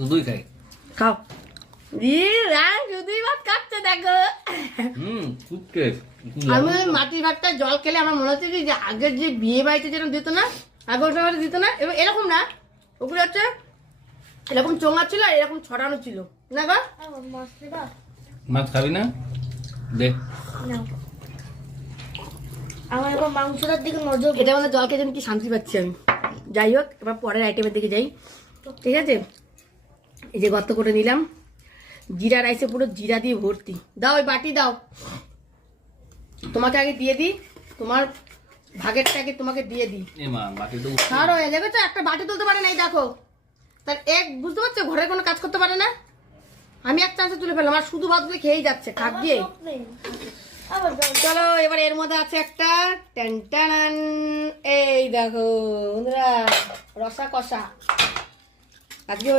শুধুই খাই। খাও। শুধুই ভাত খাচ্ছে দেখো। খুব টেস্ট। আমি মাটির ভাতটা জল খেলে আমার মনে হচ্ছে যে আগের যে বিয়ে বাড়িতে যেরকম দিত না, আগের দিত না, এরকম না, ওগুলো হচ্ছে এরকম চোঙা ছিল আর এরকম ছড়ানো ছিল না গো। মাছ খাবি না? দেখ আমার এবার মাংসটার দিকে নজর। এটা মানে জল খেয়ে যেন কি শান্তি পাচ্ছি আমি। যাই হোক, এবার পরের আইটেমের দিকে যাই। ঠিক আছে, এই যে গর্ত করে নিলাম, জিরা রাইসে পুরো জিরা দিয়ে ভর্তি। দাও ওই বাটি দাও, তোমাকে আগে দিয়ে দিই, তোমার ভাগেরটাকে তোমাকে দিয়ে দিই। বাটি তো ছাড়ো, দেখেছো একটা বাটি তুলতে পারে নাই দেখো, তার এক বুঝতে পারছো ঘরের কোনো কাজ করতে পারে না। আমি এক চান্সে তুলে ফেললাম, আর শুধু ভাত দিয়ে খেয়েই যাচ্ছে খাক দিয়ে। চলো এবার এর মধ্যে আছে একটা টান, এই দেখো বন্ধুরা, রসা কষা আজকে।